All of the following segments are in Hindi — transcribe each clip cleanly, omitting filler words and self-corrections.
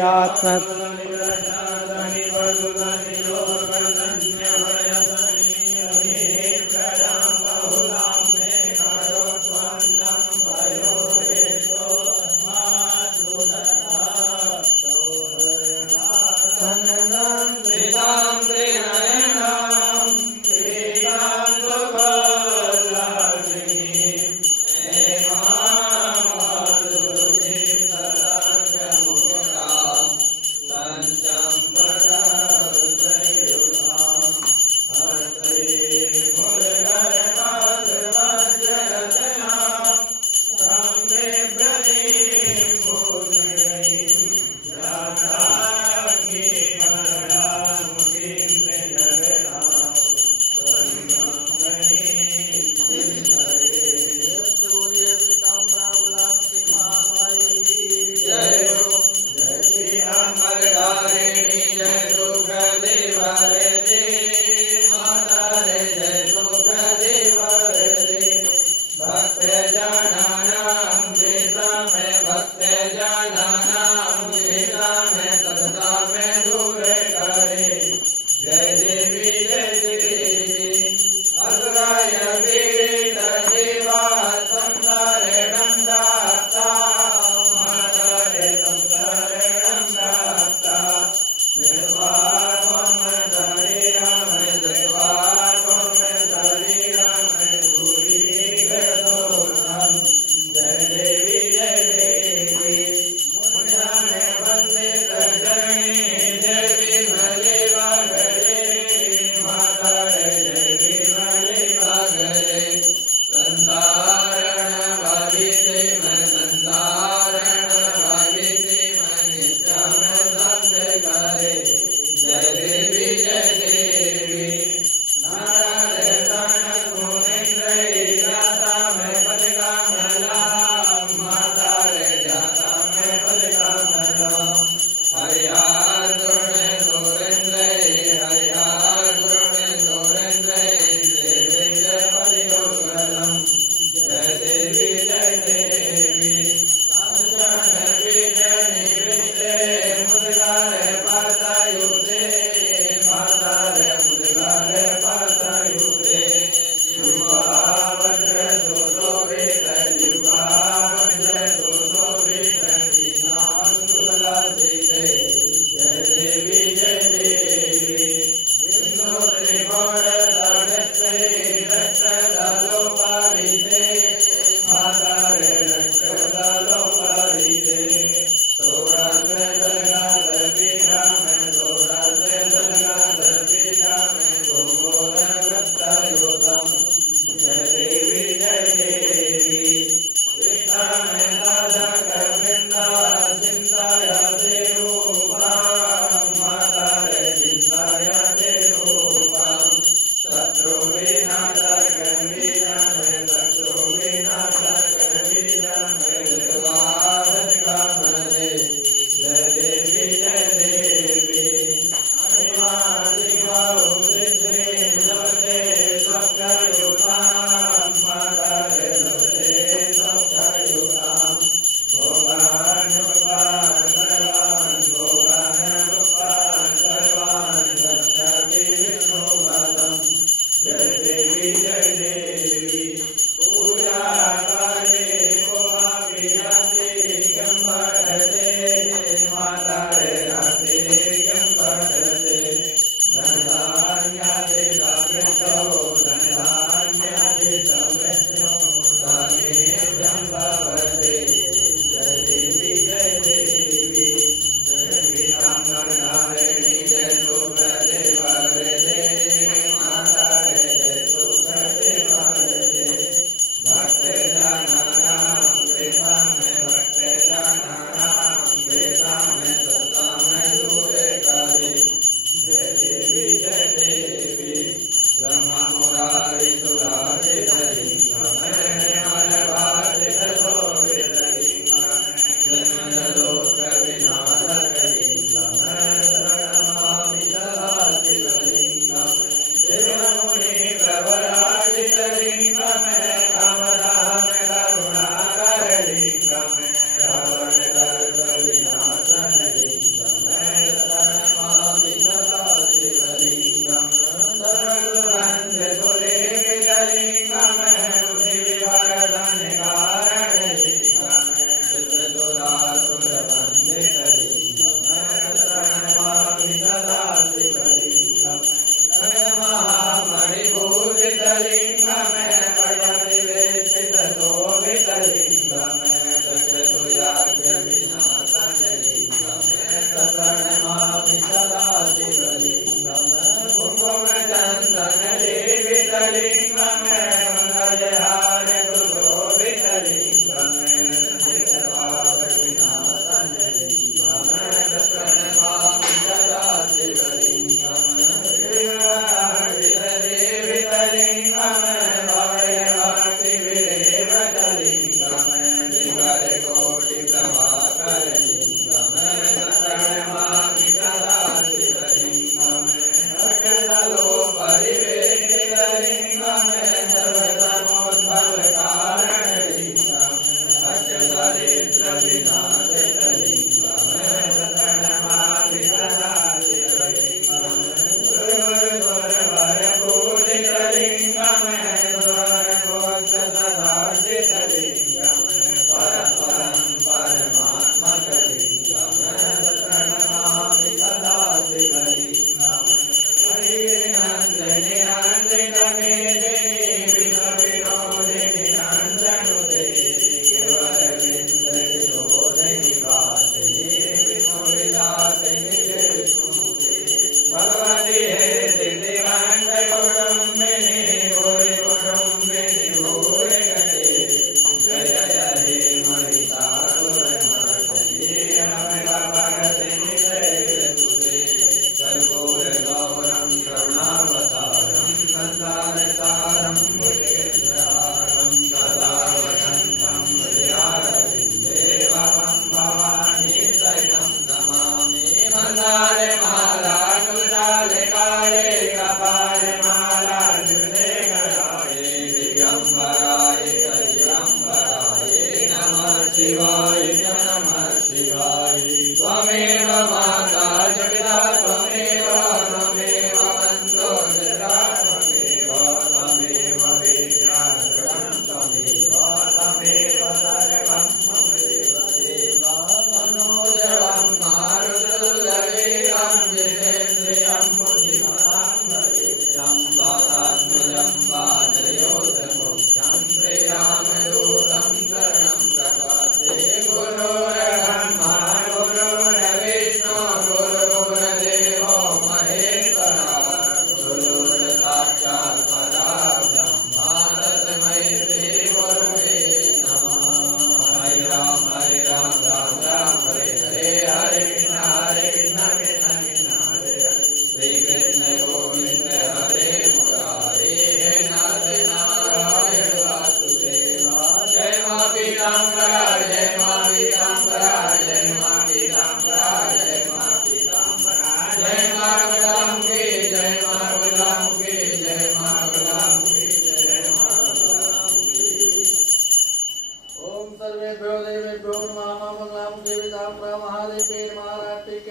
आत्मा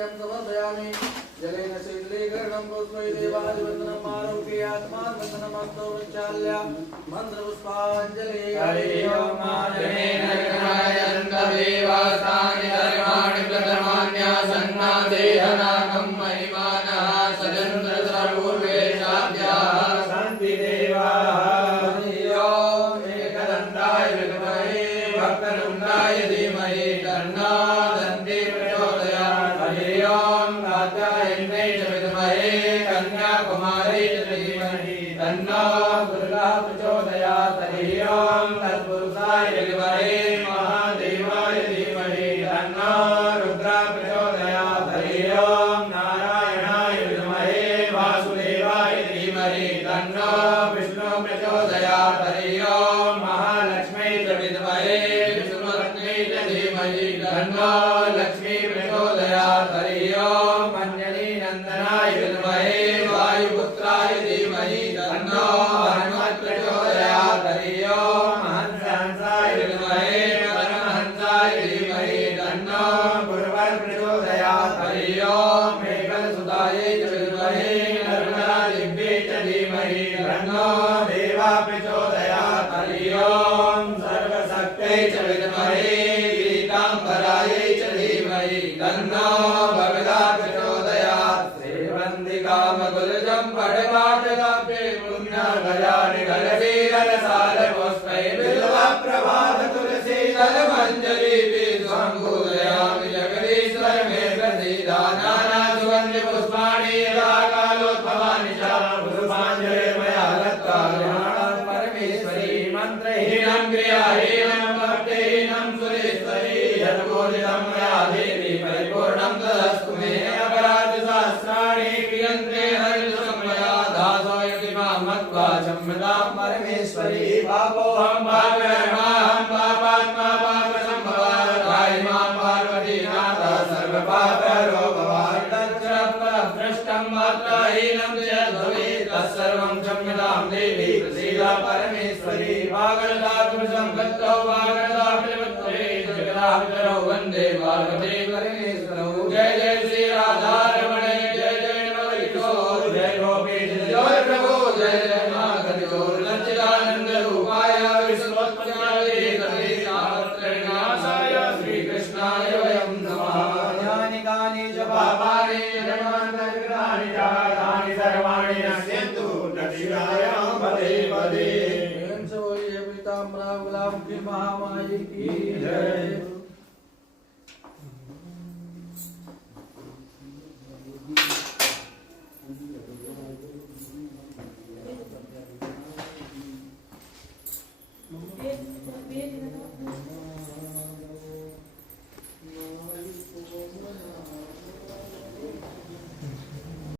नैवेद्यं समर्पयामि जलेन शीतलीकरणं पुष्पैः देवादिवन्दनं आरोग्यात्मावन्दनमस्तु प्रचाल्य मन्त्रपुष्पाञ्जलि हरि ओम जनेन देवासानि धर्माणि प्रथमान्यासन्नादेहनाकं महिमानः सदन्त्र सर्वपूर्वेशाद्याः सन्ति देवाः हरि ओम एकदन्ताय विद्महे वक्रतुण्डाय धीमहि तन्नो दन्ति प्रचोदयात् हरि ओम कात्यायन्यै च विद्महे कन्याकुमारी च धीमहि तन्नो दुर्गा प्रचोदयात् हरि ओम तत्पुरुषाय विद्महे महादेवाय धीमहि तन्नो रुद्रा प्रचोदयात् हरि ओम नारायणाय विद्महे वासुदेवाय धीमहि तन्नो विष्णु प्रचोदयात् हरि ओम महालक्ष्मी च विद्महे विष्णुपत्नी च धीमहि तन्नो लक्ष्मी प्रचोदयात् हरि ओम अंजनी नंदनाय विद्महे वायुपुत्राय धीमहि तन्नो हनुमत् प्रचोदयात् हरि ओम हंसाय विद्महे परमहंसाय धीमहि तन्नो गुरुवर प्रचोदयात् हरि ओम मेघलसुताय च विद्महे नर्मदादिव्ये च धीमहि तन्नो देवा प्रचोदयात् हरि ओम सर्वशक्त्यै च विद्महे पीताम्बराय च धीमहि तन्नो भगवता प्रचोदयात् श्रीवन्दिकामकुलजं पठपाठकाब्जे पुण्यगजानि गलवीररसालपुष्पै बिल्वप्रभात तुलसीदलमञ्जरीभिः त्वं पूजयामि जगदीश्वर मे प्रसीदा नानासुगन्धिपुष्पाणि यदा कालोद्भवानि च पुष्पाञ्जलिर्मया दत्ता गृहाणात् परमेश्वरी मन्त्रहीनं क्रियाहीनं भक्तिहीनं सुरेश्वरी यद्बोधितं मया देवी परिपूर्णं तदस्तु मे अपराधसहस्राणि क्रियन्ते हरितसंमया दासो यदि मां मत्वा क्षम्यतां परमेश्वरी पापोऽहं पापकर्माहं पापात्मा पापसम्भवा त्राहि मां पार्वतीनाथ सर्वपापहरो भवान् तच्चप्रभ्रष्टं मात्राहीनं च भवेत् तत्सर्वं क्षम्यतां देवी प्रसीद परमेश्वरी वागर्धात्मसम्पत्तौ वागर्धाभिवत्ते जगदाभितरौ वन्दे पार्वती परमेश्वरौ जय जय श्री राधारमण जय जय नवकिशोर जय गोपीश जय प्रभु जय जय माधव लज्जितानंद रूपाय विश्वोत्पत्त्याय कलेशात्रविनाशाय श्रीकृष्णाय वयं नमः यानि कानि च पापानि जन्मान्तरविघ्नानि च तानि सर्वाणि नश्यन्तु दक्षिणाय पदे पदे पीताम्बरा गुलाम की महामाई की जय।